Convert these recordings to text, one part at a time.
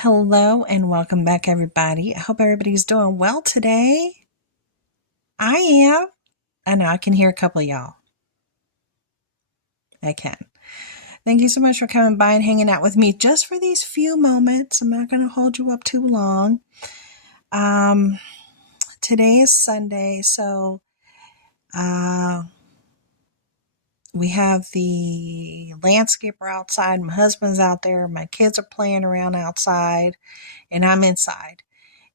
Hello and welcome back, everybody. I hope everybody's doing well today. I am. I know I can hear a couple of y'all. I can. Thank you so much for coming by and hanging out with me just for these few moments. I'm not going to hold you up too long. Um, Today is Sunday, so we have the landscaper outside. My husband's out there. My kids are playing around outside, and I'm inside.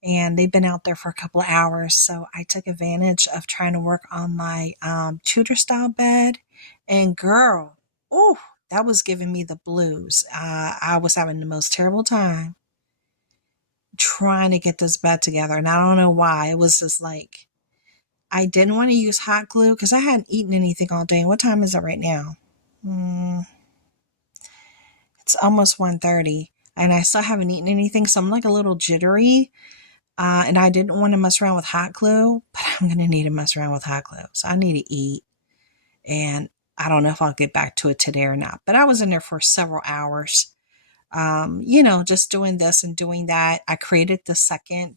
And they've been out there for a couple of hours. So I took advantage of trying to work on my Tudor style bed. And girl, oh, that was giving me the blues. I was having the most terrible time trying to get this bed together. And I don't know why. It was just like, I didn't want to use hot glue because I hadn't eaten anything all day. What time is it right now? It's almost 1:30 and I still haven't eaten anything. So I'm like a little jittery. And I didn't want to mess around with hot glue, but I'm going to need to mess around with hot glue. So I need to eat. And I don't know if I'll get back to it today or not. But I was in there for several hours, just doing this and doing that. I created the second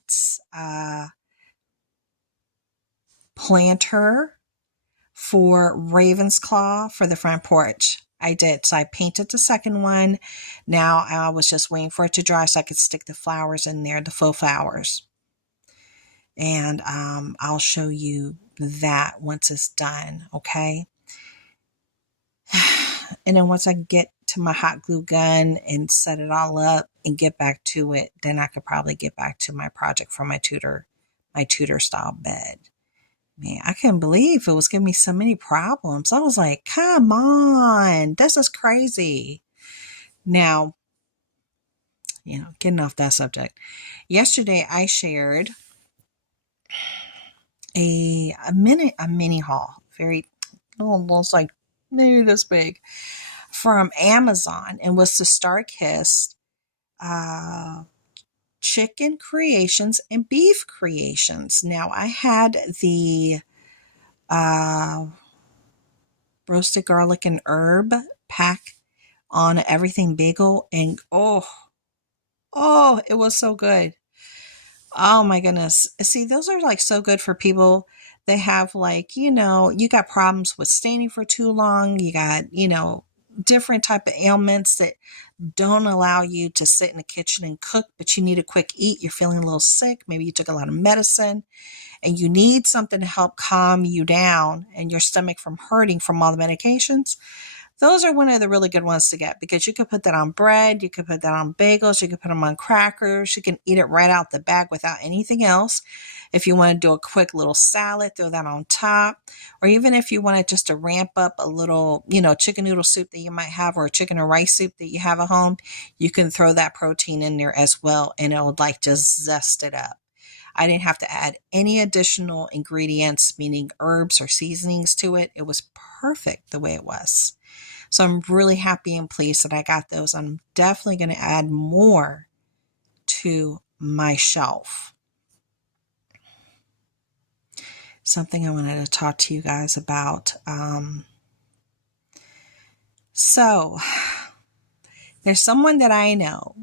planter for Ravensclaw for the front porch. I did. So I painted the second one. Now I was just waiting for it to dry so I could stick the flowers in there, the faux flowers. And I'll show you that once it's done, okay? And then once I get to my hot glue gun and set it all up and get back to it, then I could probably get back to my project for my Tudor style bed. Man, I couldn't believe it was giving me so many problems. I was like, come on, this is crazy. Now, getting off that subject. Yesterday I shared a mini haul, very almost like maybe this big, from Amazon, and was the StarKist chicken creations and beef creations. Now I had the roasted garlic and herb pack on everything bagel, and oh, it was so good. Oh my goodness. See, those are like so good for people that have like, you got problems with standing for too long. You got, different type of ailments that don't allow you to sit in the kitchen and cook, but you need a quick eat. You're feeling a little sick. Maybe you took a lot of medicine and you need something to help calm you down and your stomach from hurting from all the medications. Those are one of the really good ones to get because you could put that on bread, you could put that on bagels, you could put them on crackers, you can eat it right out the bag without anything else. If you want to do a quick little salad, throw that on top. Or even if you wanted just to ramp up a little, chicken noodle soup that you might have or a chicken or rice soup that you have at home, you can throw that protein in there as well and it'll like just zest it up. I didn't have to add any additional ingredients, meaning herbs or seasonings to it. It was perfect the way it was. So I'm really happy and pleased that I got those. I'm definitely going to add more to my shelf. Something I wanted to talk to you guys about. So there's someone that I know,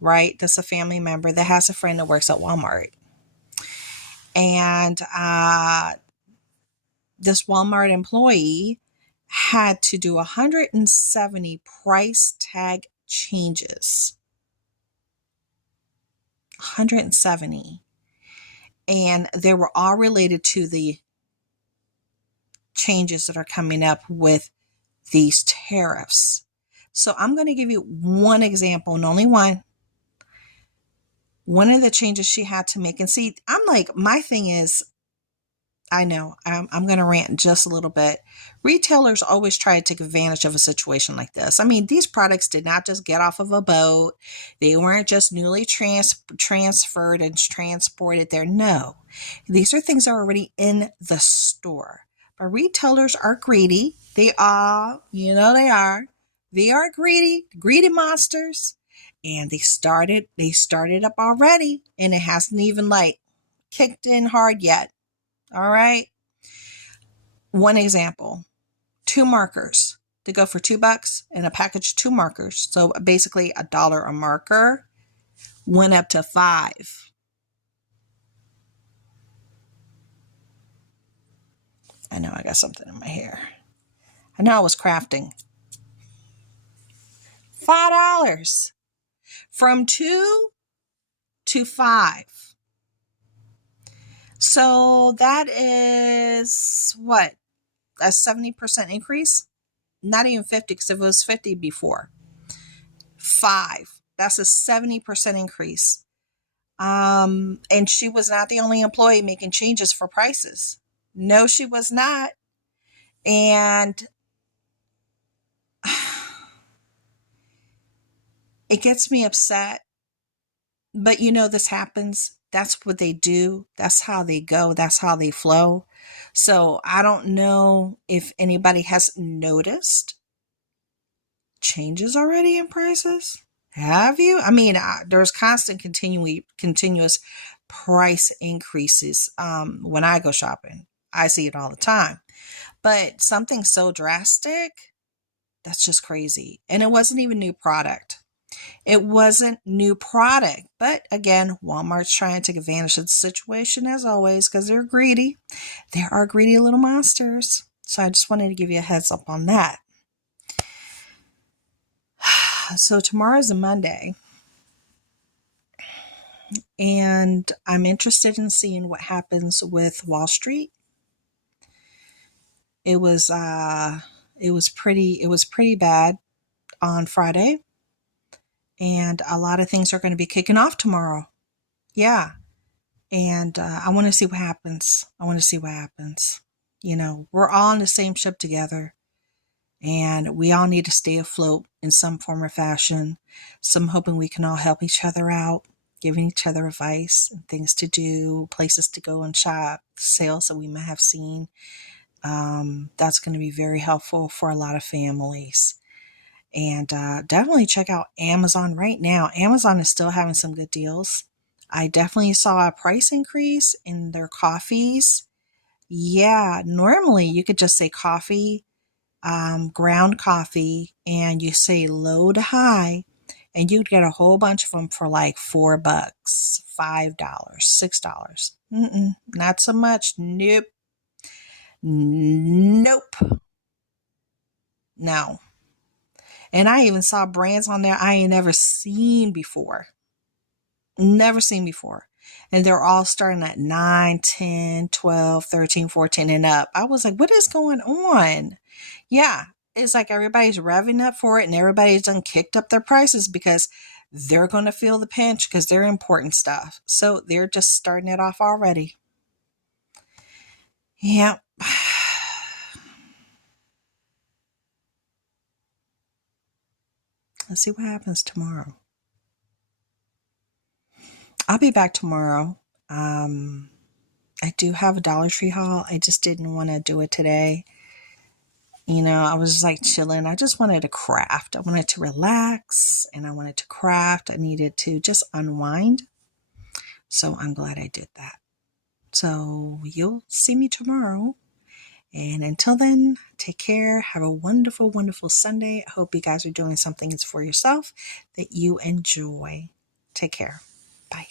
right? That's a family member that has a friend that works at Walmart. And this Walmart employee had to do 170 price tag changes. 170. And they were all related to the changes that are coming up with these tariffs. So I'm going to give you one example and only one. One of the changes she had to make. And see, I'm like, my thing is, I know I'm going to rant just a little bit. Retailers always try to take advantage of a situation like this. I mean, these products did not just get off of a boat. They weren't just newly transferred and transported there. No, these are things that are already in the store. But retailers are greedy. They are, they are. They are greedy monsters. And they started up already. And it hasn't even like kicked in hard yet. All right. One example, 2 markers. They go for $2 and a package of 2 markers. So basically $1 a marker went up to 5. I know I got something in my hair. I know I was crafting. $5 from 2 to 5. So that is what? A 70% increase? Not even 50, because if it was 50 before. 5. That's a 70% increase. And she was not the only employee making changes for prices. No, she was not. And it gets me upset. But this happens. That's what they do. That's how they go. That's how they flow. So I don't know if anybody has noticed changes already in prices. Have you? I mean, there's constant continuous price increases when I go shopping. I see it all the time. But something so drastic, that's just crazy. And it wasn't even new product. It wasn't new product. But again, Walmart's trying to take advantage of the situation as always because they're greedy. They are greedy little monsters. So I just wanted to give you a heads up on that. So tomorrow's a Monday. And I'm interested in seeing what happens with Wall Street. It was pretty bad on Friday. And a lot of things are going to be kicking off tomorrow. Yeah. And I want to see what happens. We're all on the same ship together. And we all need to stay afloat in some form or fashion. So I'm hoping we can all help each other out, giving each other advice and things to do, places to go and shop, sales that we might have seen. That's going to be very helpful for a lot of families. And definitely check out Amazon right now. Amazon is still having some good deals. I definitely saw a price increase in their coffees. Yeah, normally you could just say coffee, ground coffee, and you say low to high, and you'd get a whole bunch of them for like $4, $5, $6. Not so much. Nope. No. And I even saw brands on there I ain't never seen before. And they're all starting at 9, 10, 12, 13, 14 and up. I was like, what is going on? Yeah, it's like everybody's revving up for it and everybody's done kicked up their prices because they're going to feel the pinch because they're important stuff. So they're just starting it off already. Yeah. Let's see what happens tomorrow. I'll be back tomorrow. I do have a Dollar Tree haul. I just didn't want to do it today. I was just like chilling. I just wanted to craft. I wanted to relax and I wanted to craft. I needed to just unwind. So I'm glad I did that. So you'll see me tomorrow. And until then, take care. Have a wonderful, wonderful Sunday. I hope you guys are doing something for yourself that you enjoy. Take care. Bye.